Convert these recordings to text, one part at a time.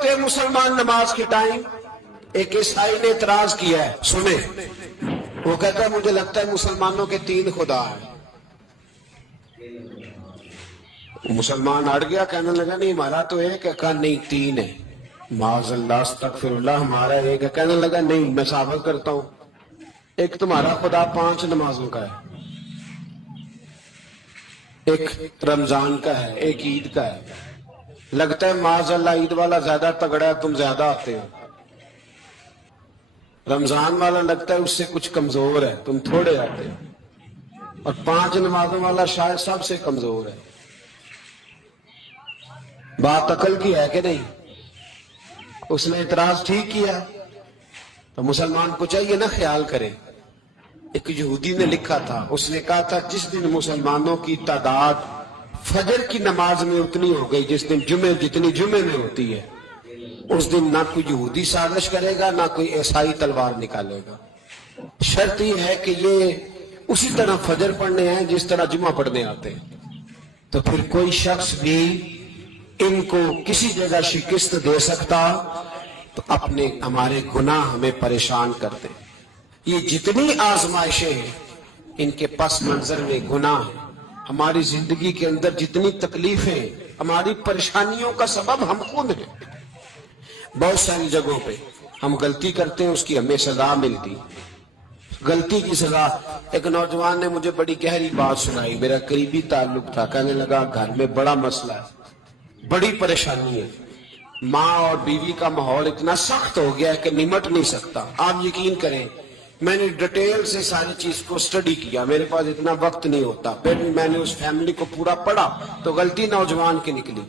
ہوتے ہیں مسلمان نماز کے ٹائم؟ ایک عیسائی نے اعتراض کیا ہے، سنے، وہ کہتا ہے مجھے لگتا ہے مسلمانوں کے 3 خدا ہیں۔ مسلمان اڑ گیا، کہنے لگا نہیں ہمارا تو ایک ہے، کہا نہیں 3 ہے۔ معاذ اللہ استغفر اللہ، ہمارا ایک ہے، کہنے لگا نہیں میں ثابت کرتا ہوں، ایک تمہارا خدا 5 نمازوں کا ہے، ایک رمضان کا ہے، ایک عید کا ہے۔ لگتا ہے معاذ اللہ عید والا زیادہ تگڑا ہے، تم زیادہ آتے ہو۔ رمضان والا لگتا ہے اس سے کچھ کمزور ہے، تم تھوڑے آتے ہو۔ اور 5 نمازوں والا شاید سب سے کمزور ہے۔ بات عقل کی ہے کہ نہیں؟ اس نے اعتراض ٹھیک کیا۔ تو مسلمان کو چاہیے نا خیال کرے۔ ایک یہودی نے لکھا تھا، اس نے کہا تھا جس دن مسلمانوں کی تعداد فجر کی نماز میں اتنی ہو گئی جس دن جتنی جمعے میں ہوتی ہے، اس دن نہ کوئی یہودی سازش کرے گا نہ کوئی عیسائی تلوار نکالے گا۔ شرط یہ ہے کہ یہ اسی طرح فجر پڑھنے ہیں جس طرح جمعہ پڑھنے آتے ہیں۔ تو پھر کوئی شخص بھی ان کو کسی جگہ شکست دے سکتا تو اپنے ہمارے گناہ ہمیں پریشان کرتے۔ یہ جتنی آزمائشیں ہیں ان کے پس منظر میں گناہ ہیں۔ ہماری زندگی کے اندر جتنی تکلیفیں، ہماری پریشانیوں کا سبب ہم خود ہیں۔ بہت ساری جگہوں پہ ہم غلطی کرتے ہیں، اس کی ہمیں سزا ملتی۔ غلطی کی سزا۔ ایک نوجوان نے مجھے بڑی گہری بات سنائی، میرا قریبی تعلق تھا، کہنے لگا گھر میں بڑا مسئلہ ہے، بڑی پریشانی ہے، ماں اور بیوی کا ماحول اتنا سخت ہو گیا ہے کہ نمٹ نہیں سکتا۔ آپ یقین کریں میں نے ڈیٹیل سے ساری چیز کو سٹڈی کیا، میرے پاس اتنا وقت نہیں ہوتا، پھر میں نے اس فیملی کو پورا پڑھا تو غلطی نوجوان کی نکلی۔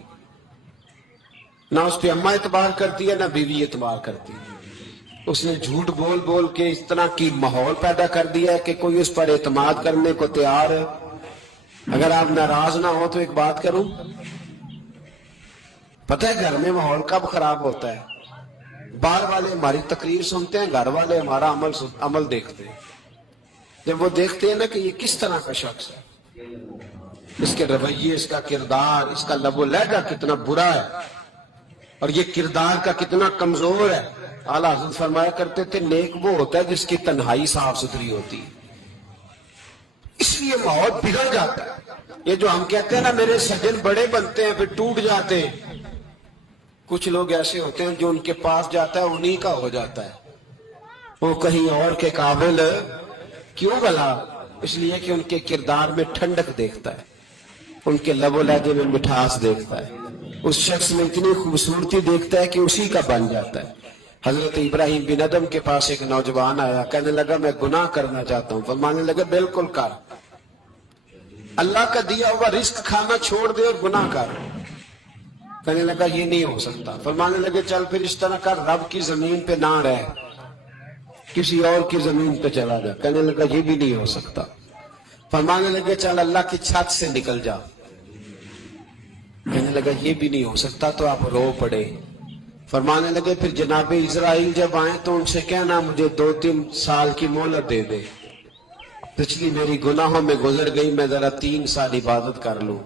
نہ اس پہ اماں اعتبار کرتی ہے نہ بیوی اعتبار کرتی ہے۔ اس نے جھوٹ بول بول کے اس طرح کی ماحول پیدا کر دیا ہے کہ کوئی اس پر اعتماد کرنے کو تیار ہے۔ اگر آپ ناراض نہ ہو تو ایک بات کروں، پتہ ہے گھر میں ماحول کب خراب ہوتا ہے؟ باہر والے ہماری تقریر سنتے ہیں، گھر والے ہمارا عمل دیکھتے ہیں۔ جب وہ دیکھتے ہیں نا کہ یہ کس طرح کا شخص ہے، اس کے رویے، اس کا کردار، اس کا لب و لہجہ کتنا برا ہے اور یہ کردار کا کتنا کمزور ہے۔ اعلیٰ حضرت فرمایا کرتے تھے نیک وہ ہوتا ہے جس کی تنہائی صاف ستھری ہوتی ہے۔ اس لیے ماحول بگڑ جاتا ہے۔ یہ جو ہم کہتے ہیں نا میرے سجن بڑے بنتے ہیں پھر ٹوٹ جاتے ہیں، کچھ لوگ ایسے ہوتے ہیں جو ان کے پاس جاتا ہے انہی کا ہو جاتا ہے۔ وہ کہیں اور کے قابل کیوں بھلا؟ اس لیے کہ ان کے کردار میں ٹھنڈک دیکھتا ہے، ان کے لب و لہجے میں مٹھاس دیکھتا ہے، اس شخص میں اتنی خوبصورتی دیکھتا ہے کہ اسی کا بن جاتا ہے۔ حضرت ابراہیم بن ادم کے پاس ایک نوجوان آیا، کہنے لگا میں گناہ کرنا چاہتا ہوں۔ فرمانے لگا بالکل کر، اللہ کا دیا ہوا رزق کھانا چھوڑ دے اور گناہ کر۔ کہنے لگا یہ نہیں ہو سکتا۔ فرمانے لگے چل پھر اس طرح کر، رب کی زمین پہ نہ رہ، کسی اور کی زمین پہ چلا جا۔ کہنے لگا یہ بھی نہیں ہو سکتا۔ فرمانے لگے چل اللہ کی چھت سے نکل جا۔ کہنے لگا یہ بھی نہیں ہو سکتا، تو آپ رو پڑے۔ فرمانے لگے پھر جناب اسرائیل جب آئیں تو ان سے کہنا مجھے 2-3 سال کی مہلت دے دے، پچھلی میری گناہوں میں گزر گئی، میں ذرا 3 سال عبادت کر لوں۔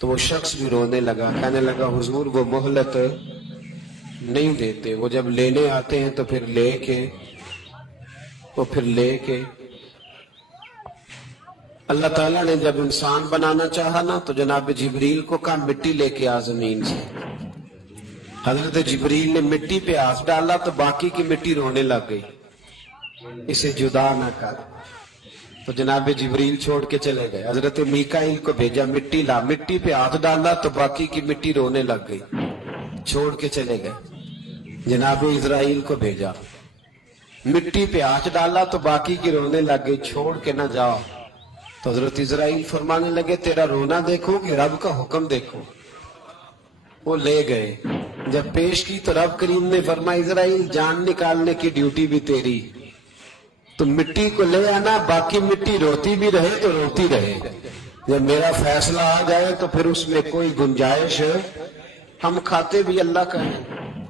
تو وہ شخص بھی رونے لگا، کہنے لگا حضور وہ مہلت نہیں دیتے، وہ جب لینے آتے ہیں تو پھر لے کے اللہ تعالیٰ نے جب انسان بنانا چاہا نا تو جناب جبریل کو کہا مٹی لے کے آ زمین سے۔ حضرت جبریل نے مٹی پہ ہاتھ ڈالا تو باقی کی مٹی رونے لگ گئی، اسے جدا نہ کر۔ تو جناب جبریل چھوڑ کے چلے گئے۔ حضرت میکائیل کو بھیجا مٹی لا، مٹی پہ ہاتھ ڈالا تو باقی کی مٹی رونے لگ گئی، چھوڑ کے چلے گئے۔ جناب اسرائیل کو بھیجا، مٹی پہ ہاتھ ڈالا تو باقی کی رونے لگ گئی، چھوڑ کے نہ جاؤ۔ تو حضرت اسرائیل فرمانے لگے تیرا رونا دیکھو کہ رب کا حکم دیکھو۔ وہ لے گئے، جب پیش کی تو رب کریم نے فرمایا اسرائیل جان نکالنے کی ڈیوٹی بھی تیری، تو مٹی کو لے آنا، باقی مٹی روتی بھی رہے تو روتی رہے، جب میرا فیصلہ آ جائے تو پھر اس میں کوئی گنجائش ہے۔ ہم کھاتے بھی اللہ کا ہے،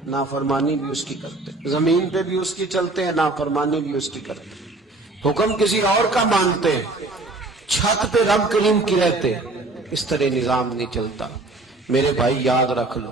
نافرمانی بھی اس کی کرتے، زمین پہ بھی اس کی چلتے ہیں، نافرمانی بھی اس کی کرتے، حکم کسی اور کا مانتے ہیں، چھت پہ رب کریم کی رہتے، اس طرح نظام نہیں چلتا۔ میرے بھائی یاد رکھ لو،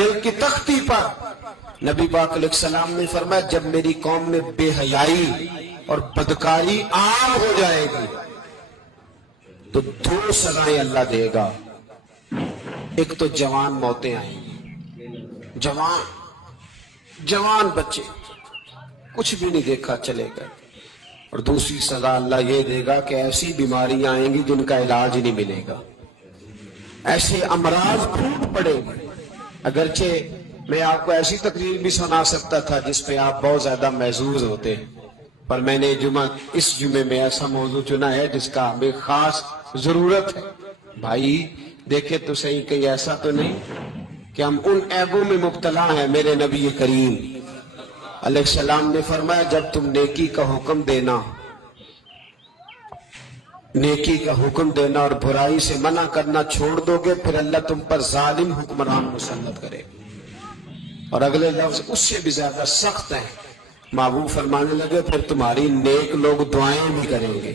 دل کی تختی پر نبی پاک علیہ السلام نے فرمایا جب میری قوم میں بے حیائی اور بدکاری عام ہو جائے گی تو 2 سزائیں اللہ دے گا. ایک تو جوان موتیں آئیں گی, جوان بچے کچھ بھی نہیں دیکھا چلے گئے, اور دوسری سزا اللہ یہ دے گا کہ ایسی بیماریاں آئیں گی جن کا علاج نہیں ملے گا, ایسے امراض پھوٹ پڑے گے. اگرچہ میں آپ کو ایسی تقریر بھی سنا سکتا تھا جس پہ آپ بہت زیادہ محظوظ ہوتے, پر میں نے اس جمعے میں ایسا موضوع چنا ہے جس کا ہمیں خاص ضرورت ہے. بھائی دیکھے تو صحیح, کہیں ایسا تو نہیں کہ ہم ان عیبوں میں مبتلا ہیں. میرے نبی کریم علیہ السلام نے فرمایا جب تم نیکی کا حکم دینا اور برائی سے منع کرنا چھوڑ دو گے, پھر اللہ تم پر ظالم حکمران مسلط کرے. اور اگلے لفظ اس سے بھی زیادہ سخت ہیں. محبوب فرمانے لگے پھر تمہاری نیک لوگ دعائیں بھی کریں گے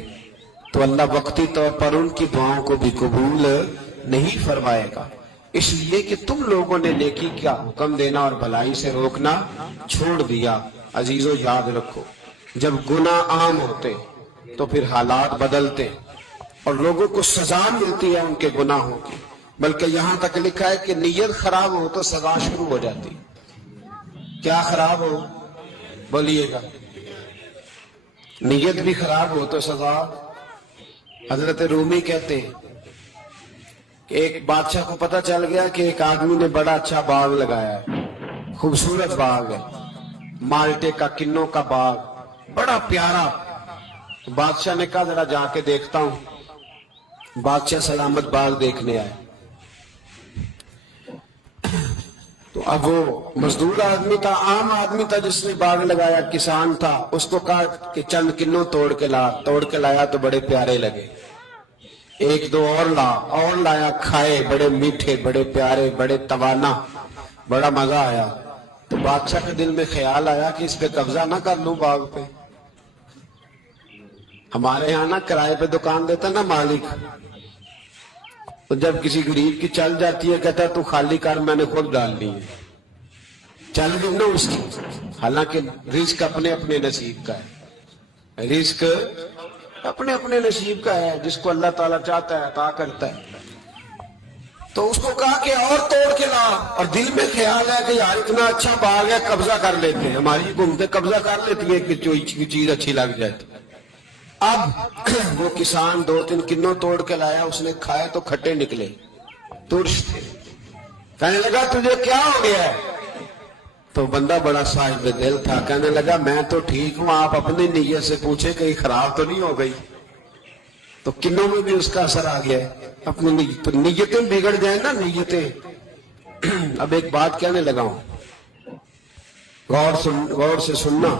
تو اللہ وقتی طور پر ان کی دعاؤں کو بھی قبول نہیں فرمائے گا, اس لیے کہ تم لوگوں نے نیکی کا حکم دینا اور بھلائی سے روکنا چھوڑ دیا. عزیزو یاد رکھو, جب گناہ عام ہوتے تو پھر حالات بدلتے اور لوگوں کو سزا ملتی ہے ان کے گناہوں کی, بلکہ یہاں تک لکھا ہے کہ نیت خراب ہو تو سزا شروع ہو جاتی. کیا خراب ہو بولیے گا, نیت بھی خراب ہو تو سزا. حضرت رومی کہتے ہیں کہ ایک بادشاہ کو پتہ چل گیا کہ ایک آدمی نے بڑا اچھا باغ لگایا ہے, خوبصورت باغ ہے, مالٹے کا کنوں کا باغ بڑا پیارا. بادشاہ نے کہا ذرا جا کے دیکھتا ہوں. بادشاہ سلامت باغ دیکھنے آئے تو اب وہ مزدور آدمی تھا, عام آدمی تھا جس نے باغ لگایا, کسان تھا. اس کو کہا کہ چند کنوں توڑ کے لایا تو بڑے پیارے لگے. 1-2 اور لایا, کھائے, بڑے میٹھے, بڑے پیارے, بڑے توانا, بڑا مزہ آیا. تو بادشاہ کے دل میں خیال آیا کہ اس پہ قبضہ نہ کر لوں باغ پہ. ہمارے یہاں نا کرائے پہ دکان دیتا نا مالک, تو جب کسی غریب کی چل جاتی ہے کہتا ہے تو خالی کر, میں نے خود ڈالنی ہے. چل گئی نا اس کی, حالانکہ رزق اپنے اپنے نصیب کا ہے, رزق اپنے اپنے نصیب کا ہے, جس کو اللہ تعالیٰ چاہتا ہے عطا کرتا ہے. تو اس کو کہا کہ اور توڑ کے لا, اور دل میں خیال ہے کہ یار اتنا اچھا باغ ہے قبضہ کر لیتے ہیں. ہماری حکومتیں قبضہ کر لیتی ہیں کہ کوئی چیز اچھی لگ جائے. اب وہ کسان 2-3 کنوں توڑ کے لایا, اس نے کھائے تو کھٹے نکلے, ترش تھے. کہنے لگا تجھے کیا ہو گیا ہے؟ تو بندہ بڑا صاحب دل تھا, کہنے لگا میں تو ٹھیک ہوں, آپ اپنی نیت سے پوچھے کہیں خراب تو نہیں ہو گئی. تو کنوں میں بھی اس کا اثر آ گیا ہے. اپنی نیتیں بگڑ جائیں نا, نیتیں. اب ایک بات کہنے لگا ہوں, غور سے سننا.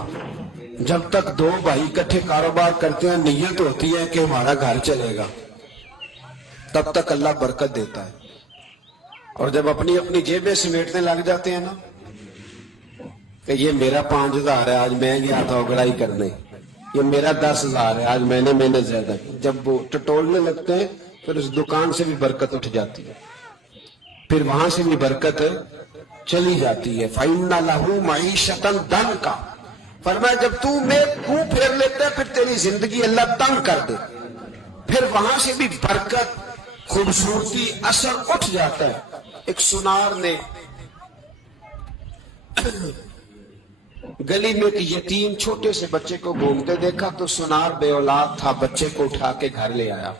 جب تک 2 بھائی اکٹھے کاروبار کرتے ہیں نیت ہوتی ہے کہ ہمارا گھر چلے گا, تب تک اللہ برکت دیتا ہے. اور جب اپنی اپنی جیبیں سمیٹنے لگ جاتے ہیں نا کہ یہ میرا 5,000 ہے, آج میں گیا تھا اگڑائی کرنے, یہ میرا 10,000 ہے, آج میں نے زیادہ کی. جب وہ ٹٹولنے لگتے ہیں پھر اس دکان سے بھی برکت اٹھ جاتی ہے, پھر وہاں سے بھی برکت چلی جاتی ہے. فَإِنَّ لَهُ مَعِيشَةً ضَنْكَ, فرمایا جب تو میں منہ پھیر لیتا ہے پھر تیری زندگی اللہ تنگ کر دے, پھر وہاں سے بھی برکت, خوبصورتی, اثر اٹھ جاتا ہے. ایک سنار نے گلی میں ایک یتیم چھوٹے سے بچے کو گھومتے دیکھا تو سنار بے اولاد تھا, بچے کو اٹھا کے گھر لے آیا.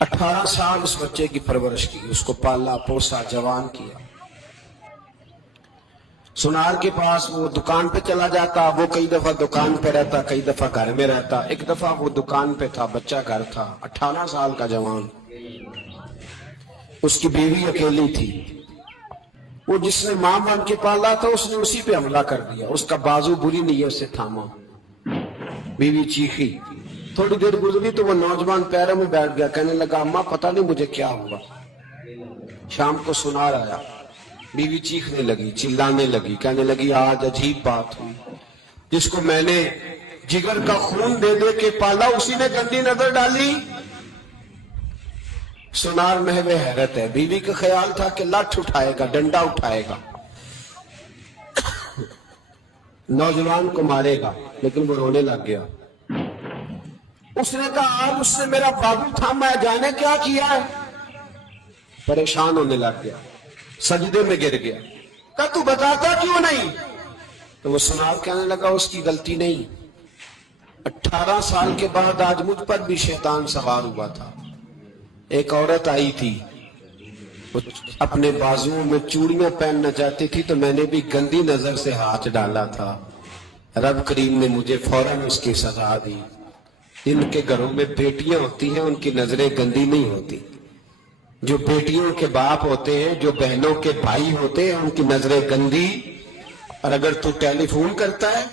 18 سال اس بچے کی پرورش کی, اس کو پالا پوسا, جوان کیا. سنار کے پاس وہ دکان پہ چلا جاتا, وہ کئی دفعہ دکان پہ رہتا, کئی دفعہ گھر میں رہتا. ایک دفعہ وہ دکان پہ تھا, بچہ گھر تھا, 18 سال کا جوان. اس کی بیوی اکیلی تھی. وہ جس نے ماں بن کے پالا تھا اس نے اسی پہ حملہ کر دیا, اس کا بازو بری نیت سے تھاما. بیوی چیخی, تھوڑی دیر گزری تو وہ نوجوان پیروں میں بیٹھ گیا, کہنے لگا اماں پتہ نہیں مجھے کیا ہوا. شام کو سنار آیا, بیوی چیخنے لگی, چلانے لگی, کہنے لگی آج عجیب بات ہوئی, جس کو میں نے جگر کا خون دے دے کے پالا اسی نے گندی نظر ڈالی. سونار محو حیرت ہے. بیوی کا خیال تھا کہ لٹھ اٹھائے گا, ڈنڈا اٹھائے گا, نوجوان کو مارے گا, لیکن وہ رونے لگ گیا. اس نے کہا مجھ سے میرا بابو تھا, میں جانے کیا کیا ہے. پریشان ہونے لگ گیا, سجدے میں گر گیا. کہا تو بتاتا کیوں نہیں؟ تو وہ سونار کہنے لگا اس کی غلطی نہیں. 18 سال کے بعد آج مجھ پر بھی شیطان سوار ہوا تھا. ایک عورت آئی تھی, وہ اپنے بازوؤں میں چوڑیاں پہننا چاہتی تھی, تو میں نے بھی گندی نظر سے ہاتھ ڈالا تھا. رب کریم نے مجھے فوراً اس کی سزا دی. جن کے گھروں میں بیٹیاں ہوتی ہیں ان کی نظریں گندی نہیں ہوتی. جو بیٹیوں کے باپ ہوتے ہیں, جو بہنوں کے بھائی ہوتے ہیں, ان کی نظریں گندی. اور اگر تو ٹیلی فون کرتا ہے,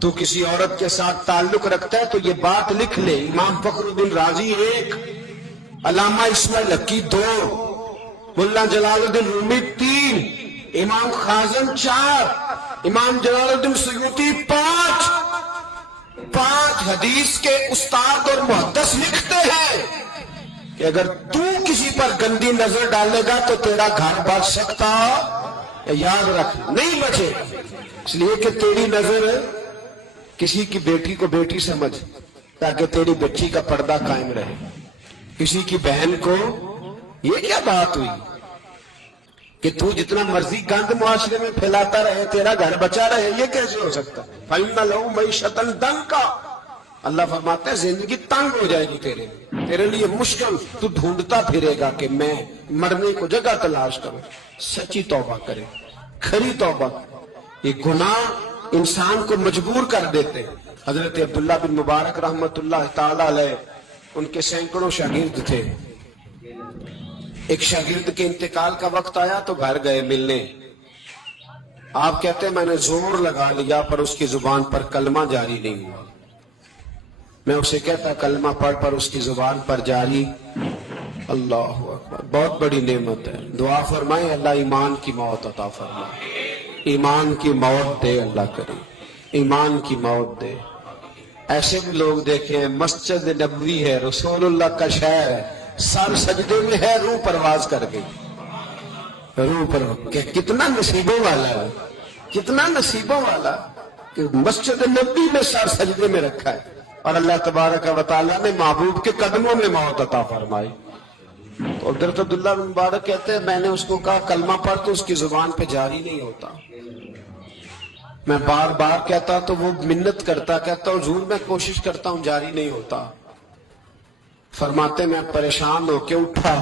تو کسی عورت کے ساتھ تعلق رکھتا ہے, تو یہ بات لکھ لے. امام فخر الدین رازی 1, علامہ اسماعیل حقی 2, ملا جلال الدین رومی 3, امام خازن 4, امام جلال الدین سیوطی 5 حدیث کے استاد اور محدث لکھتے ہیں کہ اگر تو کسی پر گندی نظر ڈالے گا تو تیرا گھر بچ سکتا, یاد رکھ نہیں بچے. اس لیے کہ تیری نظر کسی کی بیٹی کو بیٹی سمجھ, تاکہ تیری بچی کا پردہ قائم رہے. کسی کی بہن کو, یہ کیا بات ہوئی کہ تو جتنا مرضی گند معاشرے میں پھیلاتا رہے تیرا گھر بچا رہے, یہ کیسے ہو سکتا؟ فَإِنَّ لَهُ مَعِيشَةً ضَنْكًا, اللہ فرماتا ہے زندگی تنگ ہو جائے گی تیرے لیے مشکل. تو ڈھونڈتا پھرے گا کہ میں مرنے کو جگہ تلاش کروں. سچی توبہ کرے, کھری توبہ. یہ گناہ انسان کو مجبور کر دیتے. حضرت عبداللہ بن مبارک رحمت اللہ تعالی علیہ, ان کے سینکڑوں شاگرد تھے. ایک شاگرد کے انتقال کا وقت آیا تو گھر گئے ملنے. آپ کہتے ہیں میں نے زور لگا لیا پر اس کی زبان پر کلمہ جاری نہیں ہوا. میں اسے کہتا کلمہ پڑھ پر اس کی زبان پر جاری. اللہ اکبر, بہت بڑی نعمت ہے. دعا فرمائیں اللہ ایمان کی موت عطا فرمائے, ایمان کی موت دے اللہ کریم, ایمان کی موت دے. ایسے بھی لوگ دیکھیں ہیں, مسجد نبوی ہے, رسول اللہ کا شہر ہے, سر سجدے میں ہے, روح پرواز کر گئی. روح پر کتنا نصیبوں والا ہے, کتنا نصیبوں والا کہ مسجد نبوی میں سر سجدے میں رکھا ہے, اور اللہ تبارک و تعالیٰ نے محبوب کے قدموں میں موت عطا فرمائی. تو حضرت عبداللہ بن مبارک کہتے ہیں میں نے اس کو کہا کلمہ پڑھ, تو اس کی زبان پہ جاری نہیں ہوتا. میں بار بار کہتا تو وہ منت کرتا, کہتا حضور میں کوشش کرتا ہوں جاری نہیں ہوتا. فرماتے میں پریشان ہو کے اٹھا,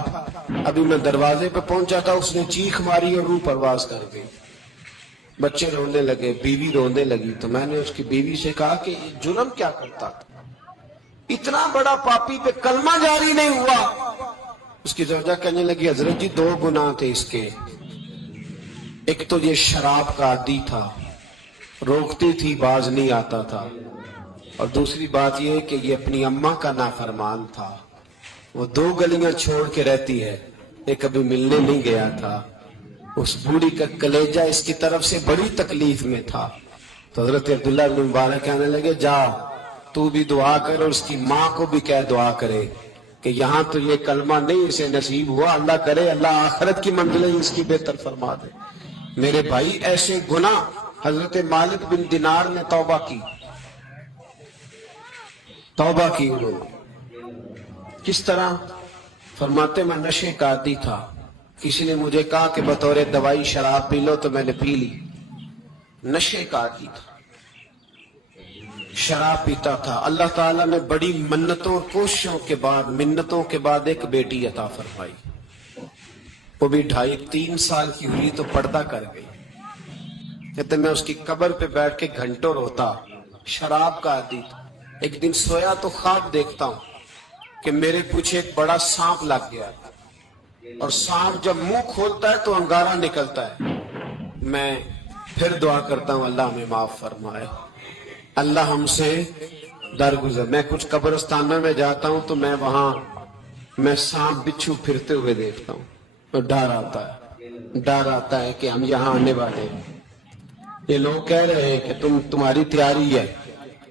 ابھی میں دروازے پہ پہنچا تھا, اس نے چیخ ماری اور روح پرواز کر گئی. بچے رونے لگے, بیوی رونے لگی. تو میں نے اس کی بیوی سے کہا کہ جرم کیا کرتا تھا, اتنا بڑا پاپی پہ کلمہ جاری نہیں ہوا. اس کی زوجہ کہنے لگی حضرت جی 2 گناہ تھے اس کے. ایک تو یہ شراب کا عادی تھا, روکتی تھی باز نہیں آتا تھا, اور دوسری بات یہ کہ یہ اپنی اماں کا نافرمان تھا. وہ 2 گلیاں چھوڑ کے رہتی ہے, یہ کبھی ملنے نہیں گیا تھا. اس بوڑھی کا کلیجہ اس کی طرف سے بڑی تکلیف میں تھا. تو حضرت عبداللہ بن مبارک کہنے لگے جا تو بھی دعا کر, اور اس کی ماں کو بھی کہہ دعا کرے کہ یہاں تو یہ کلمہ نہیں اسے نصیب ہوا, اللہ کرے اللہ آخرت کی منزلیں اس کی بہتر فرما دے. میرے بھائی ایسے گناہ, حضرت مالک بن دینار نے توبہ کی انہوں نے. کس طرح؟ فرماتے میں نشے کا عادی تھا, کسی نے مجھے کہا کہ بطور دوائی شراب پی لو تو میں نے پی لی. نشے کا عادی تھا, شراب پیتا تھا. اللہ تعالیٰ نے بڑی منتوں کوششوں کے بعد ایک بیٹی عطا فرمائی. وہ بھی 2.5-3 سال کی ہوئی تو پردہ کر گئی. کہتے میں اس کی قبر پہ بیٹھ کے گھنٹوں روتا, شراب کا عادی تھا. ایک دن سویا تو خواب دیکھتا ہوں کہ میرے پیچھے ایک بڑا سانپ لگ گیا, اور سانپ جب منہ کھولتا ہے تو انگارہ نکلتا ہے. میں پھر دعا کرتا ہوں اللہ ہمیں معاف فرمائے, اللہ ہم سے درگزر. میں کچھ قبرستانوں میں جاتا ہوں تو میں وہاں سانپ بچھو پھرتے ہوئے دیکھتا ہوں, اور ڈر آتا ہے کہ ہم یہاں آنے والے ہیں. یہ لوگ کہہ رہے ہیں کہ تمہاری تیاری ہے,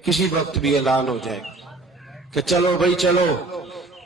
کسی وقت بھی اعلان ہو جائے کہ چلو بھائی چلو.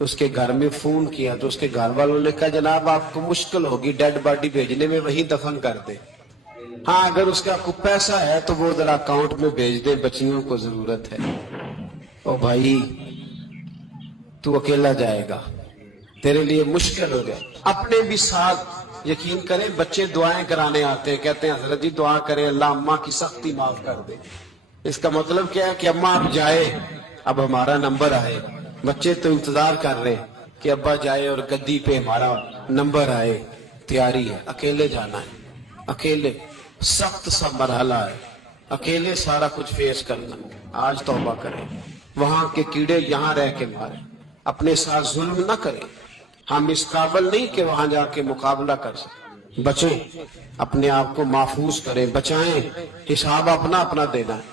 اس کے گھر میں فون کیا تو اس کے گھر والوں نے کہا جناب آپ کو مشکل ہوگی ڈیڈ باڈی بھیجنے میں، وہیں دفن کر دیں، ہاں اگر اس کا کوئی پیسہ ہے تو وہ ذرا اکاؤنٹ میں بھیج دیں، بچیوں کو ضرورت ہے۔ او بھائی تو اکیلا جائے گا، تیرے لیے مشکل ہو گئے۔ اپنے بھی ساتھ یقین کریں بچے دعائیں کرانے آتے ہیں، کہتے ہیں حضرت جی دعا کریں اللہ اماں کی سختی معاف کر دے۔ اس کا مطلب کیا ہے کہ اماں اب جائے، اب ہمارا نمبر آئے۔ بچے تو انتظار کر رہے کہ ابا جائے اور گدی پہ ہمارا نمبر آئے، تیاری ہے۔ اکیلے جانا ہے، اکیلے سخت سا مرحلہ ہے، اکیلے سارا کچھ فیس کرنا۔ آج توبہ کریں، وہاں کے کیڑے یہاں رہ کے مارے، اپنے ساتھ ظلم نہ کریں۔ ہم اس قابل نہیں کہ وہاں جا کے مقابلہ کر سکیں۔ بچیں، اپنے آپ کو محفوظ کریں، بچائیں، حساب اپنا اپنا دینا ہے۔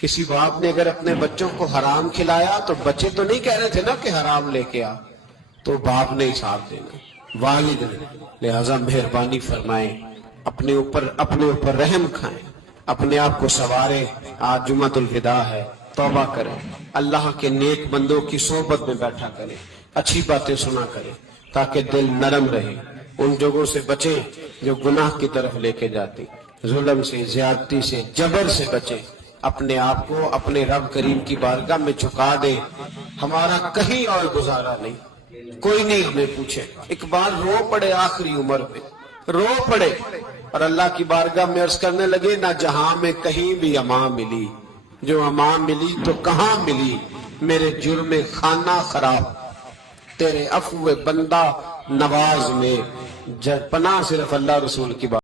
کسی باپ نے اگر اپنے بچوں کو حرام کھلایا تو بچے تو نہیں کہہ رہے تھے نا کہ حرام لے کے آ، تو باپ نے حساب دینا، والد نے۔ لہذا مہربانی فرمائیں، اپنے اوپر رحم کھائیں، اپنے آپ کو سنواریں۔ آج جمعۃ الوداع ہے، توبہ کریں، اللہ کے نیک بندوں کی صحبت میں بیٹھا کریں، اچھی باتیں سنا کریں تاکہ دل نرم رہے۔ ان جگہوں سے بچیں جو گناہ کی طرف لے کے جاتی، ظلم سے، زیادتی سے، جبر سے بچیں۔ اپنے آپ کو اپنے رب کریم کی بارگاہ میں جھکا دیں۔ ہمارا کہیں اور گزارا نہیں، کوئی نہیں ہمیں پوچھے۔ ایک بار رو پڑے آخری عمر میں، رو پڑے اور اللہ کی بارگاہ میں عرض کرنے لگے نہ جہاں میں کہیں بھی امان ملی، جو امان ملی تو کہاں ملی، میرے جرم خانہ خراب، تیرے عفو بندہ نواز میں، پناہ صرف اللہ رسول کی بات